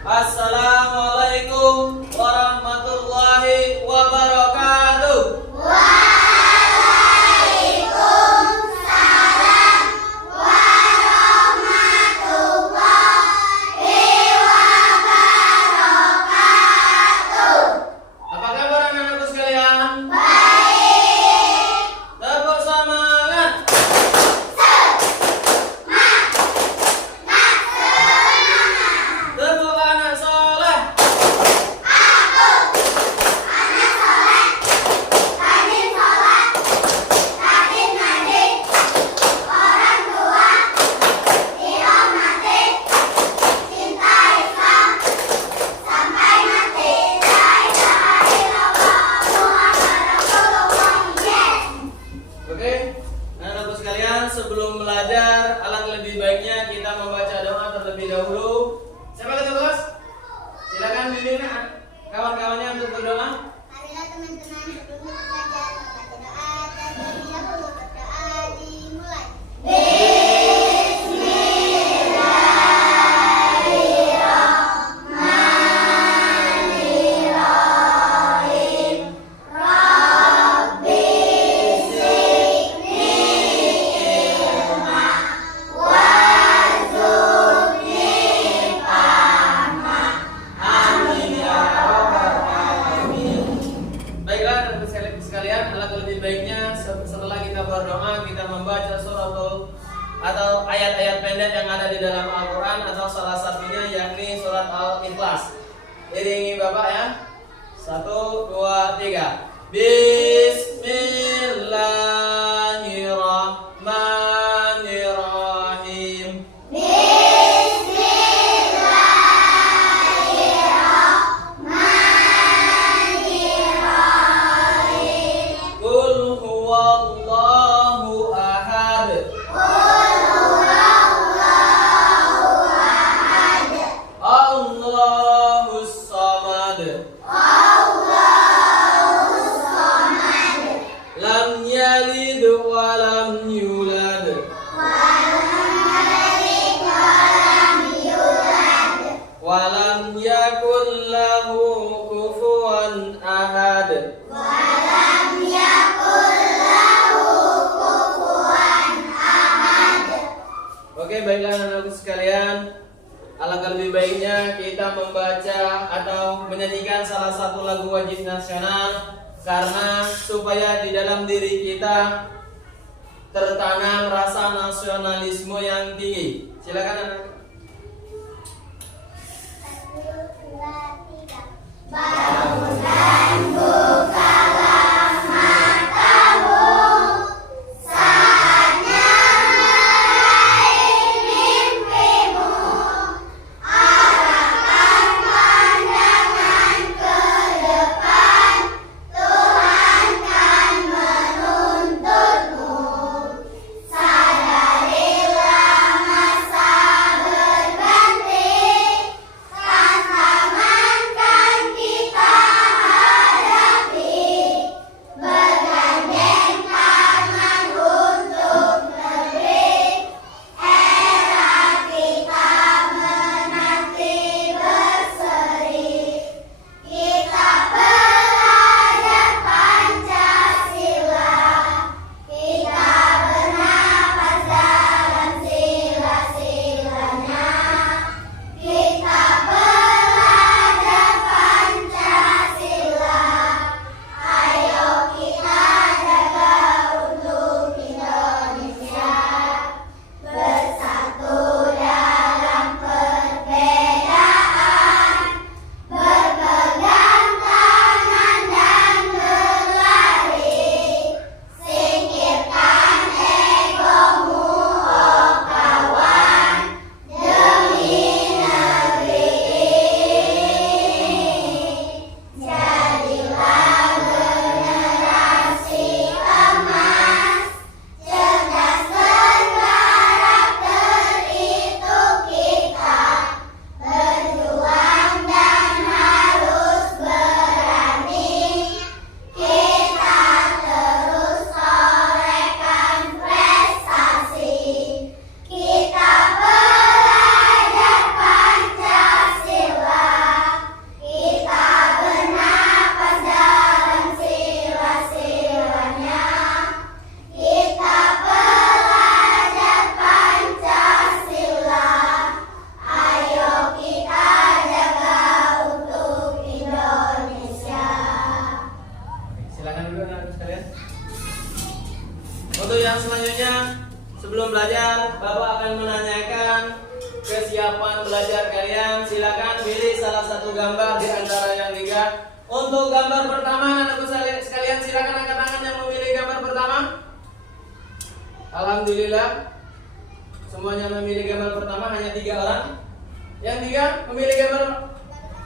Assalamualaikum warahmatullahi wabarakatuh. Waalaikumsalam warahmatullahi wabarakatuh. Apa kabar anak-anakku sekalian? Baik. Tepuk semangat. Tepuk anak soleh. Anak soleh, rajin sholat, rajin ngaji, orang tua dihormati, cinta Islam sampai mati. La ilaha illallah Muhammad Rasulullah. Yes. Oke, anak-anakku sekalian, sebelum belajar, alangkah lebih baiknya kita membaca doa terlebih dahulu. Siapa ketua kelas? Silakan bimbing kawan-kawannya untuk berdoa. Marilah teman-teman sebelum kita belajar membaca doa terlebih dahulu. Berdoa dimulai. Bismillahirrahmanirrahim. Rabbi zidni ilma warzuqni fahma. Amin ya rabbal alamin. Baiklah anak-anak sekalian, alangkah lebih baiknya setelah kita berdoa kita membaca suratul atau ayat-ayat pendek yang ada di dalam Al-Quran atau salah satunya yakni surat Al-Ikhlas. Iringi Bapak ya. 1, 2, 3. Bismillahirrahmanirrahim. Bismillahirrahmanirrahim. Qul huwallahu ahad. Allahus samad. Lam yalid wa lam yulad. Wa lam yakul lahu kufuwan ahad. Oke, baiklah anak-anakku sekalian, alangkah lebih baiknya kita membaca atau menyanyikan salah satu lagu wajib nasional karena supaya di dalam diri kita tertanam rasa nasionalisme yang tinggi. Silakan anak. Bangun bukalah matamu, saatnya meraih mimpimu. Arahkan pandangan ke depan, Tuhan kan menuntutmu. Sadarilah masa kesiapan belajar kalian. Silakan pilih salah satu gambar di antara yang tiga. Untuk gambar pertama, anakku sekalian, silakan angkat tangan yang memilih gambar pertama. Alhamdulillah, semuanya memilih gambar pertama, hanya 3 orang. Yang tiga memilih gambar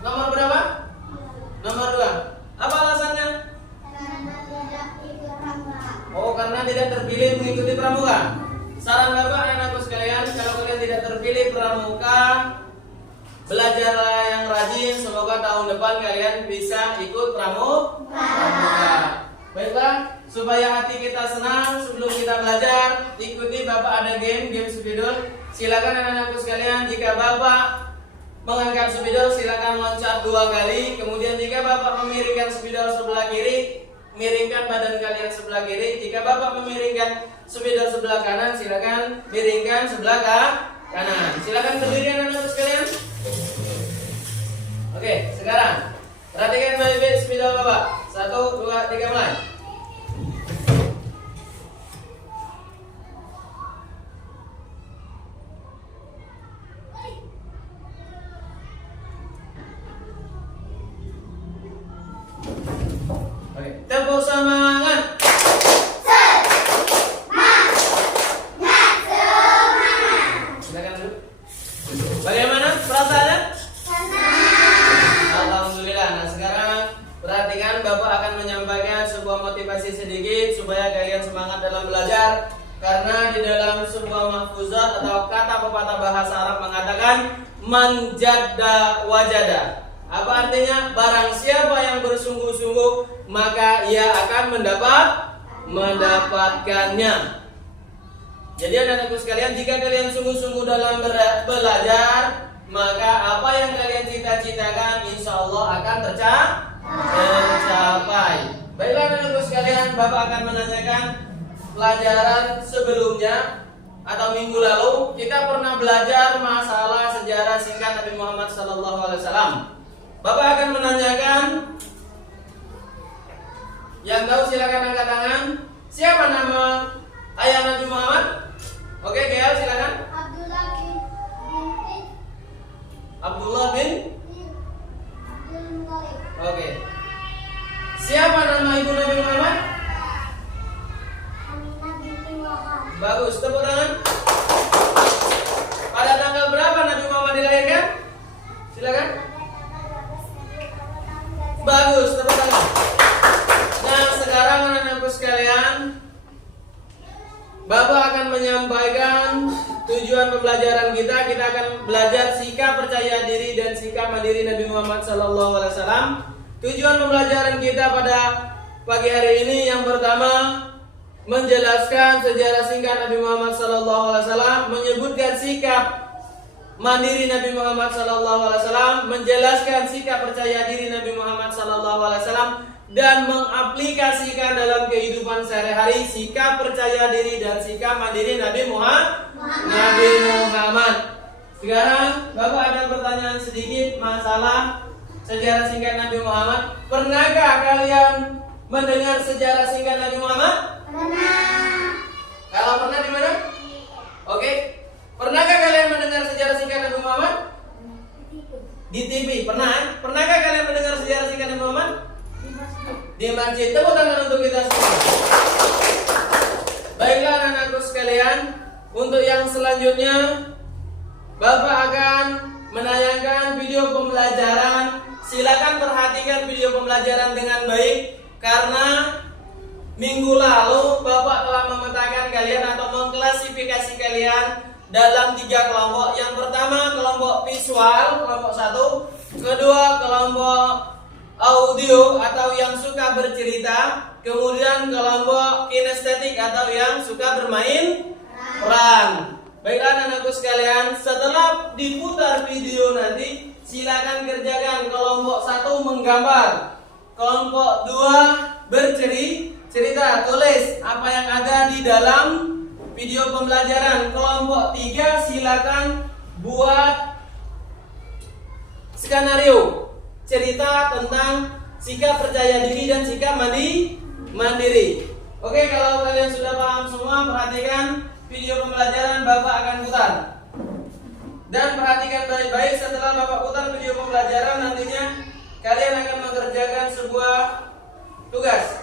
nomor berapa? Nomor 2. Apa alasannya? Karena tidak ikut pramuka. Oh, karena tidak terpilih mengikuti pramuka. Saran Bapak anakku sekalian, kalau kalian tidak terpilih pramuka, belajarlah yang rajin. Semoga tahun depan kalian bisa ikut pramuka. Baiklah, supaya hati kita senang sebelum kita belajar, ikuti Bapak ada game spidol. Silakan anak-anakku sekalian, jika Bapak mengangkat spidol silakan loncat 2 kali. Kemudian jika Bapak memiringkan spidol sebelah kiri, miringkan badan kalian sebelah kiri. Jika Bapak memiringkan spidol sebelah kanan, silakan miringkan sebelah kanan. Silakan berdiri anak-anakku sekalian. Oke, sekarang perhatikan baik-baik spidol Bapak. 1, 2, 3 mulai. Oke, tepuk semangat. Silakan dulu. Bagaimana perasaannya? Alhamdulillah. Nah sekarang perhatikan, Bapak akan menyampaikan sebuah motivasi sedikit supaya kalian semangat dalam belajar. Karena di dalam sebuah mahfuzat atau kata pepatah bahasa Arab mengatakan man jadda wajada. Apa artinya? Barang siapa yang bersungguh-sungguh maka ia akan mendapatkannya. Jadi anak-anakku sekalian, jika kalian sungguh-sungguh dalam belajar, maka apa yang kalian cita-citakan insya Allah akan tercapai. Baiklah anak-anakku sekalian, Bapak akan menanyakan pelajaran sebelumnya atau minggu lalu kita pernah belajar masalah sejarah singkat Nabi Muhammad SAW. Bapak akan menanyakan, yang tahu silakan angkat tangan. Siapa nama ayah Nabi Muhammad? Oke, Gael silakan. Abdullah bin Oke. Siapa nama ibu Nabi Muhammad? Bagus, tepuk tangan. Pada tanggal berapa Nabi Muhammad dilahirkan? Silakan. Bagus, tepuk tangan. Nah, sekarang anak-anakku sekalian, Bapak akan menyampaikan tujuan pembelajaran kita. Kita akan belajar sikap percaya diri dan sikap mandiri Nabi Muhammad SAW. Tujuan pembelajaran kita pada pagi hari ini yang pertama menjelaskan sejarah singkat Nabi Muhammad SAW, menyebutkan sikap mandiri Nabi Muhammad SAW, menjelaskan sikap percaya diri Nabi Muhammad SAW, dan mengaplikasikan dalam kehidupan sehari-hari sikap percaya diri dan sikap mandiri Nabi Muhammad. Sekarang Bapak ada pertanyaan sedikit masalah sejarah singkat Nabi Muhammad. Pernahkah kalian mendengar sejarah singkat Nabi Muhammad? Pernah. Kalau pernah di mana? Oke. Pernahkah kalian mendengar sejarah singkat Nabi Muhammad? Di TV. Pernah? Pernahkah kalian mendengar sejarah singkat Nabi Muhammad? Di masjid. Tepuk tangan untuk kita semua. Baiklah anak-anakku sekalian, untuk yang selanjutnya Bapak akan menayangkan video pembelajaran. Silakan perhatikan video pembelajaran dengan baik, karena minggu lalu Bapak telah memetakan kalian atau mengklasifikasi kalian dalam 3 kelompok. Yang pertama kelompok visual, kelompok 1. Kedua kelompok audio atau yang suka bercerita. Kemudian kelompok kinestetik atau yang suka bermain peran. Baiklah anak-anakku sekalian, setelah diputar video nanti silakan kerjakan. Kelompok 1 menggambar, kelompok 2 bercerita, tulis apa yang ada di dalam video pembelajaran. Kelompok 3 silakan buat skenario cerita tentang sikap percaya diri dan sikap mandiri. Oke, kalau kalian sudah paham semua, perhatikan video pembelajaran Bapak akan putar. Dan perhatikan baik-baik, setelah Bapak putar video pembelajaran nantinya kalian akan mengerjakan sebuah tugas.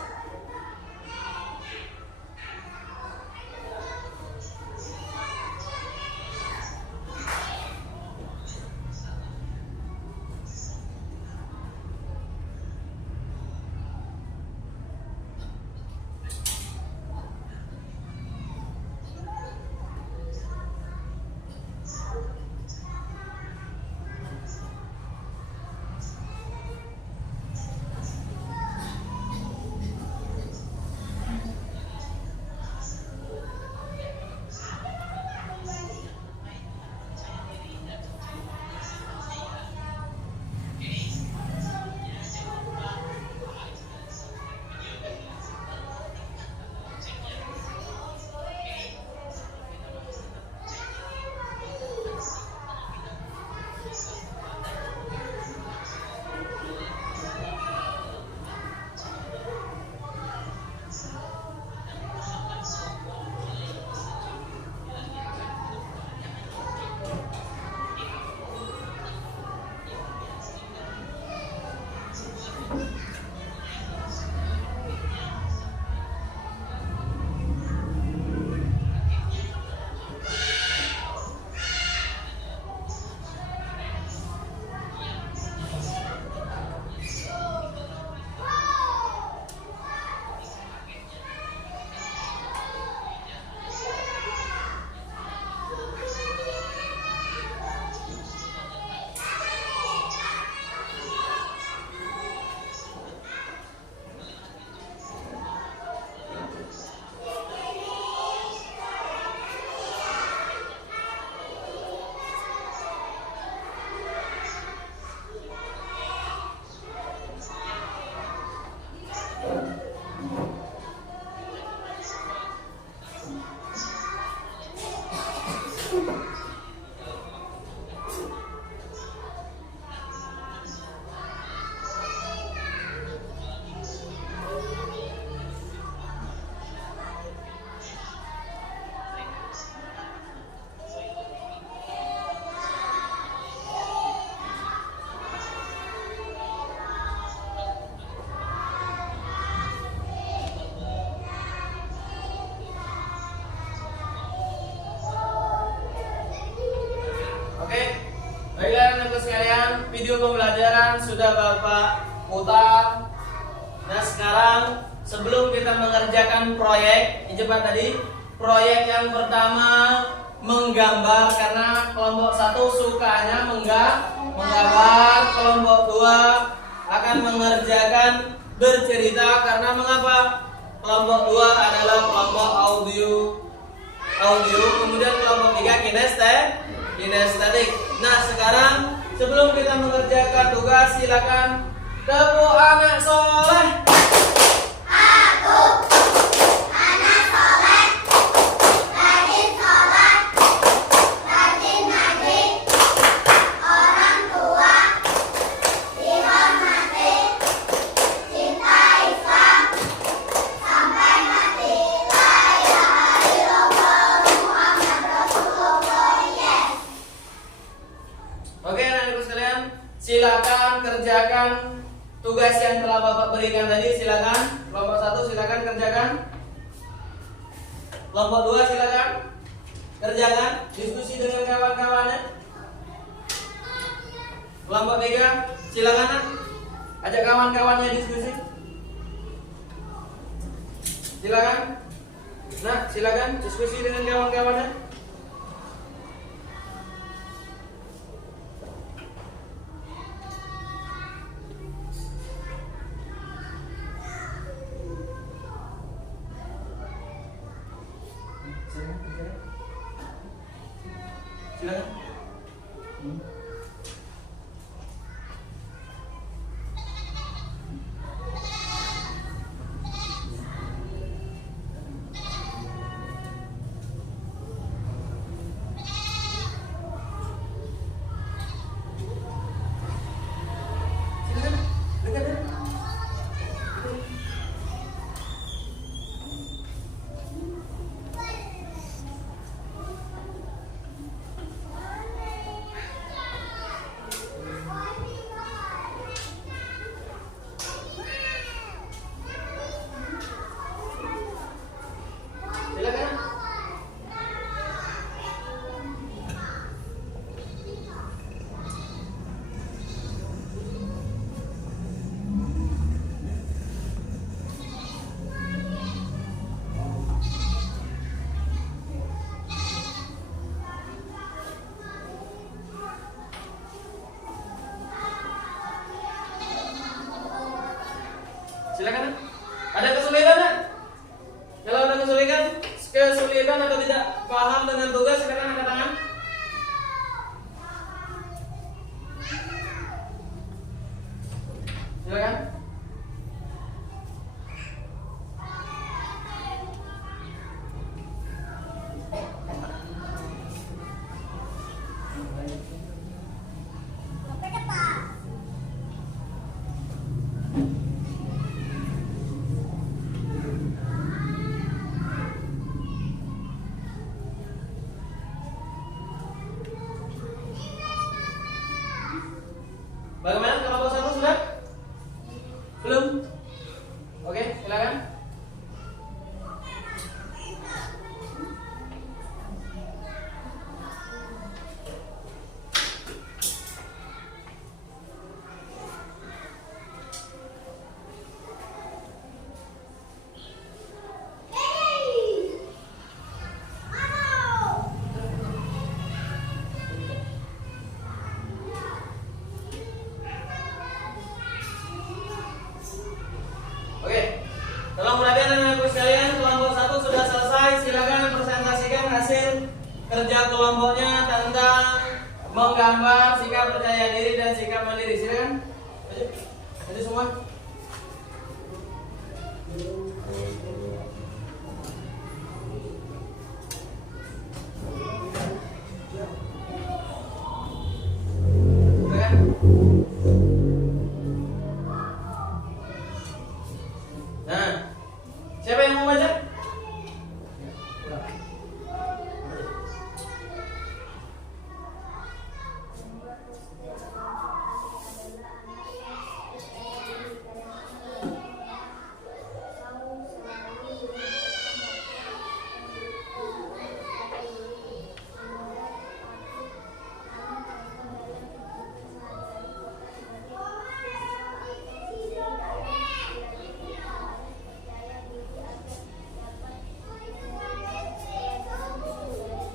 Baiklah anak-anakku sekalian, video pembelajaran sudah Bapak putar. Nah sekarang sebelum kita mengerjakan proyek, cepat tadi proyek yang pertama menggambar, karena kelompok 1 sukanya menggambar, kelompok 2 akan mengerjakan bercerita. Karena mengapa? Kelompok 2 adalah kelompok audio, kemudian kelompok 3 kinestetik. Nah sekarang sebelum kita mengerjakan tugas, silakan tepuk anak soleh. Aku anak soleh, rajin sholat, rajin ngaji, orang tua dihormati, cinta Islam sampai mati. La ilaha illallah Muhammad Rasulullah. Yes. Oke anak-anakku sekalian, silakan kerjakan tugas yang telah Bapak berikan tadi. Silakan kelompok 1 silakan kerjakan, kelompok 2 silakan kerjakan, diskusi dengan kawan-kawannya. Kelompok 3 silakan ajak kawan-kawannya diskusi. Silakan. Nah, silakan diskusi dengan kawan-kawannya. Silakan. Silakan. Ada kesulitan nggak? Kalau ada kesulitan atau tidak paham dengan tugas, silakan angkat tangan. Silakan. Bagaimana kelompok 1 sudah? Belum? Oke, silakan. Oke, tolong perhatian anak-anakku sekalian, kelompok 1 sudah selesai. Silakan presentasikan hasil kerja kelompoknya tentang menggambar sikap percaya diri dan sikap mandiri. Silakan. Ayo semua. Silakan. Nah, siapa yang mau baca?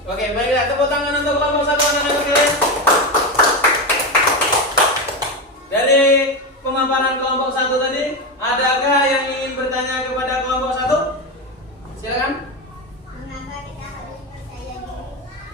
Oke, baiklah, tepuk tangan untuk kelompok 1 anak-anak sekalian. Dari pemaparan kelompok 1 tadi, adakah yang ingin bertanya kepada kelompok 1? Silakan. Mengapa kita harus percaya diri?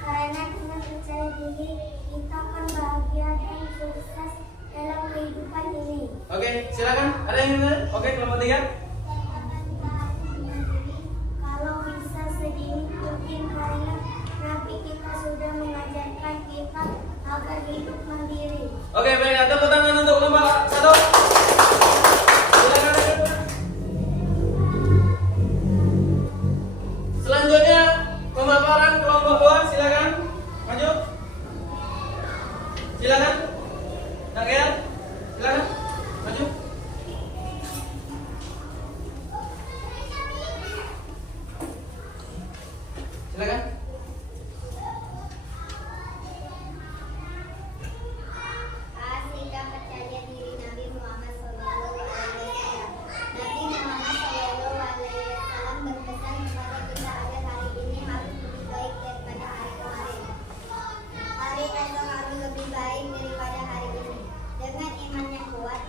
Karena dengan percaya diri, kita akan bahagia dan sukses dalam kehidupan ini. Oke, silakan. Ada yang ingin bertanya? Oke, kelompok 3. Karena kita harus punya diri, kalau bisa sedini mungkin karena Nabi kita sudah mengajarkan kita agar hidup mandiri. Oke, baiklah, tepuk tangan untuk kelompok 1. Silakan. Selanjutnya pemaparan kelompok 2, silakan. Maju. Silakan. Nakel. Silakan. Maju. Silakan. Sikap percaya diri Nabi Muhammad SAW. Nabi Muhammad SAW berpesan kepada kita agar hari ini harus lebih baik daripada hari kemarin. Hari esok harus lebih baik daripada hari ini. Dengan iman yang kuat,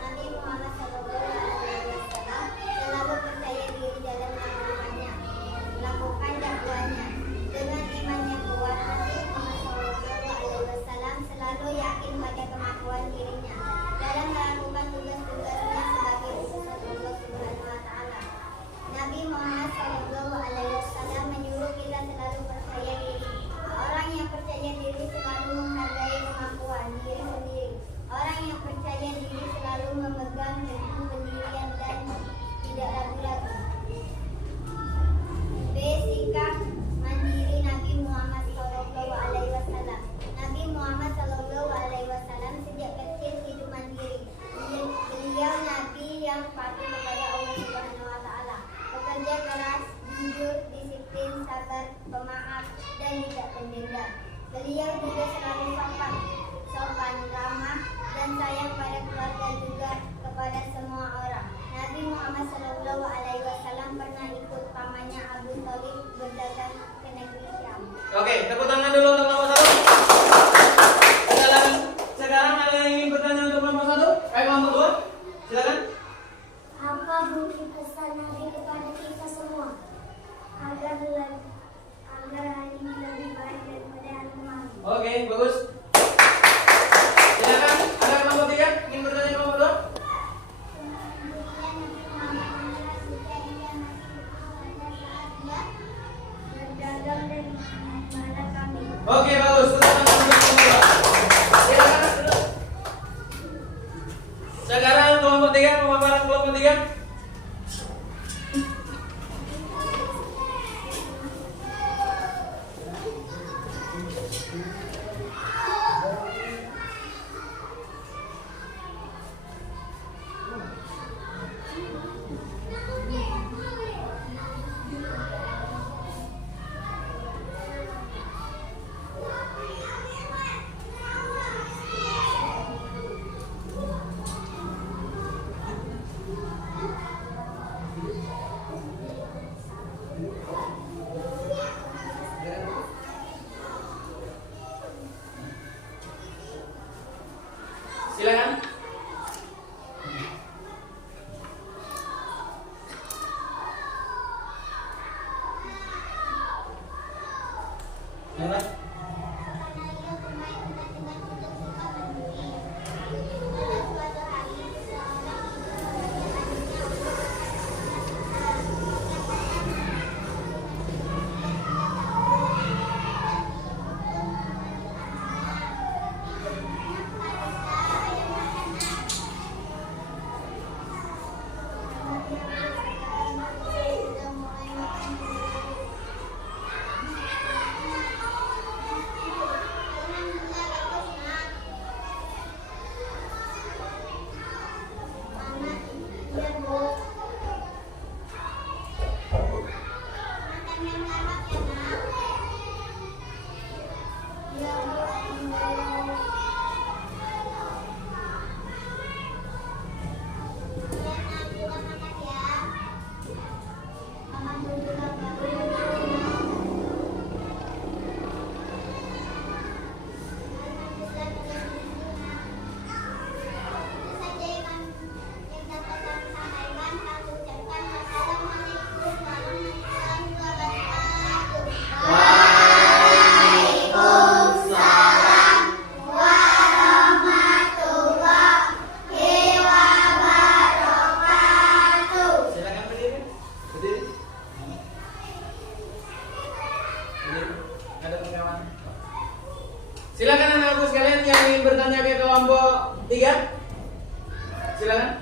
kelompok 3? Silakan.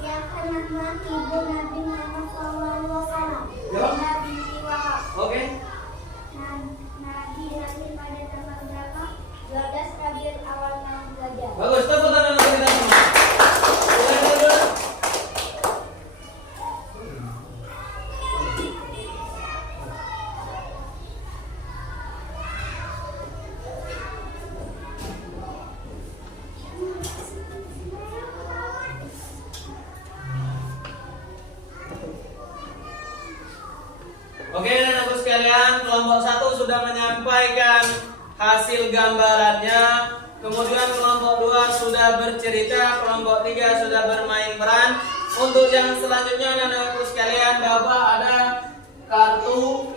Siapkan nama ibu Nabi Muhammad SAW. Yo. Nabi Wahab. Oke. Nabi lahir pada tanggal berapa? 12 Rabiul Awal tahun belajar. Bagus, tepuk tangan untuk kita semua. Silakan dulu. Oke, dan aku sekalian, kelompok 1 sudah menyampaikan hasil gambarannya. Kemudian kelompok 2 sudah bercerita, kelompok 3 sudah bermain peran. Untuk yang selanjutnya, anak-anakku sekalian, Bapak ada kartu.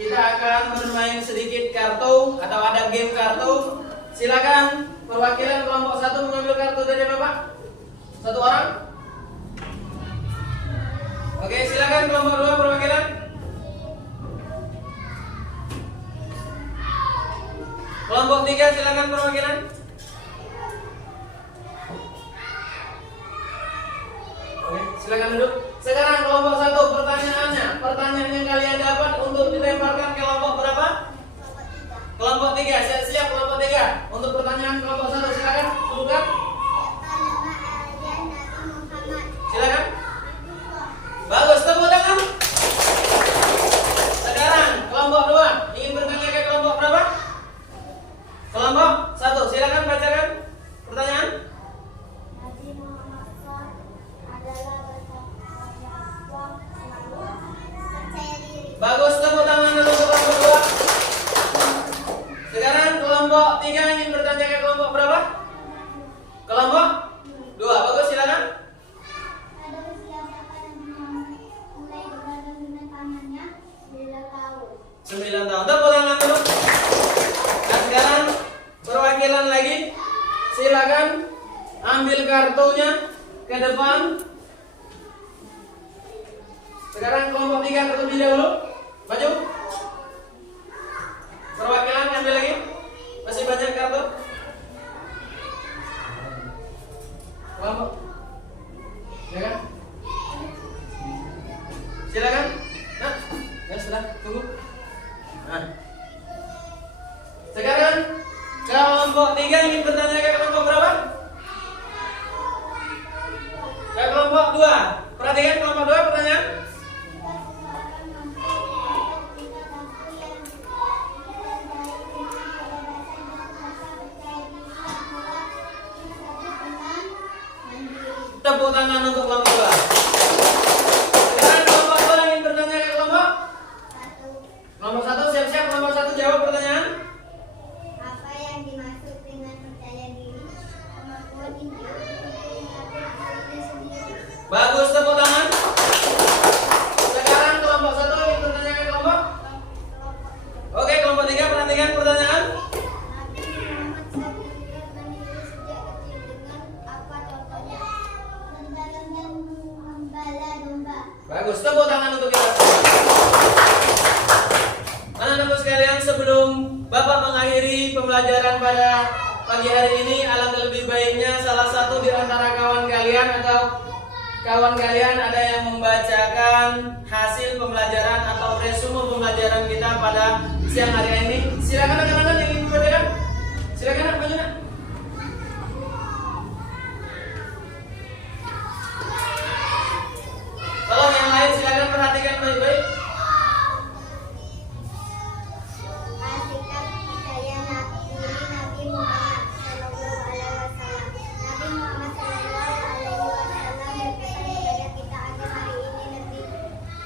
Kita akan bermain sedikit kartu atau ada game kartu. Silakan perwakilan kelompok 1 mengambil kartu dari Bapak. Satu orang. Oke, silakan kelompok 2 perwakilan. Kelompok 3 silakan perwakilan. Oke, silakan duduk. Sekarang kelompok 1 pertanyaannya. Pertanyaan yang kalian dapat untuk dilemparkan ke kelompok berapa? Kelompok 3. Siap-siap kelompok 3. Untuk pertanyaan kelompok 1 silakan buka. Silakan. Bagus, tepuk tangan. Sekarang kelompok 2 ingin bertanya ke kelompok berapa? Kelompok 1, silakan bacakan pertanyaan. Nabi Muhammad SAW adalah bertakwa selalu percaya diri. Bagus, tepuk tangan dulu untuk kelompok 2. Sekarang kelompok 3 ingin bertanya ke kelompok berapa? Kelompok 2, bagus silakan. Pada usia berapa Nabi Muhammad mulai berdagang dengan tangannya? 9 tahun. 9 tahun, tepuk tangan dulu. Dan sekarang perwakilan lagi, silakan ambil kartunya ke depan. Sekarang kelompok 3 terlebih dahulu, maju. Perwakilan ambil lagi, masih banyak kartu. Kelompok, ya kan? Silakan. Nah, ya sudah, tunggu. Nah, sekarang kelompok 3 ingin bertanya ke kelompok berapa? Ke kelompok 2. Perhatikan kelompok 2 pertanyaan. Tepuk tangan untuk kelompok 2. Sekarang kelompok 2 ingin bertanya ke kelompok 1. Siap-siap kelompok 1 jawab pertanyaan. Apa yang dimaksud dengan percaya diri? Kemampuan individu mengatur diri sendiri. Bagus, tepuk tangan. Sekarang kelompok 1 ingin bertanya ke kelompok. Oke, kelompok 3 perhatikan pertanyaan. Nabi Muhammad SAW mandiri sejak kecil dengan apa contohnya? Mendalam dan membala domba. Bagus, tepuk tangan untuk kita. Anak-anakku sekalian, sebelum Bapak mengakhiri pembelajaran pada pagi hari ini, alangkah lebih baiknya salah satu di antara kawan kalian atau kawan kalian ada yang membacakan hasil pembelajaran atau resume pembelajaran kita pada siang hari ini. Silakan anak-anak yang ingin membacakan. Silakan nak, maju nak. Tolong yang lain silakan perhatikan baik-baik. Sikap percaya diri Nabi Muhammad SAW. Nabi Muhammad SAW berpesan kepada kita agar hari ini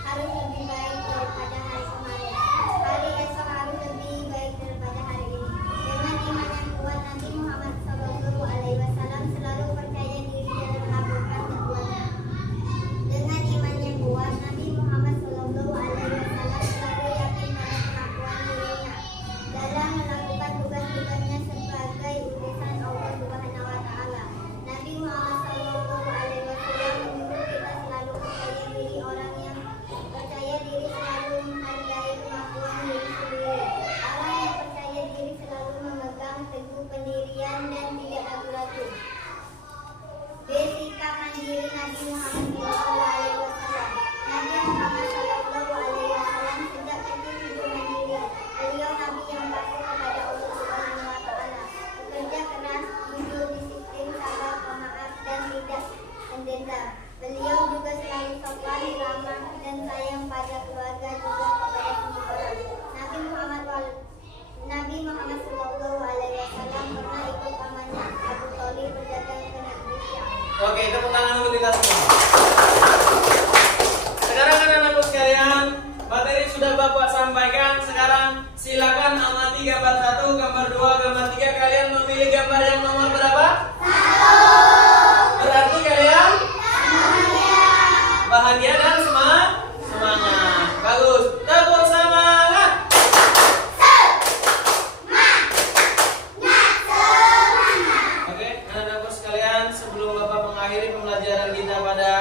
harus lebih baik daripada hari kemarin. Hari esok harus lebih baik daripada hari ini. Dengan iman yang kuat, Nabi Oke, tepuk tangan untuk kita semua. Sekarang anak-anakku sekalian, materi sudah Bapak sampaikan. Sekarang silakan amati gambar 1, gambar 2, gambar 3. Kalian memilih gambar yang nomor berapa? 1. Berarti kalian bahagia dan semangat. Bagus. Tepuk semangat. Oke, anak-anakku sekalian, sebelum Bapak mengakhiri pembelajaran kita pada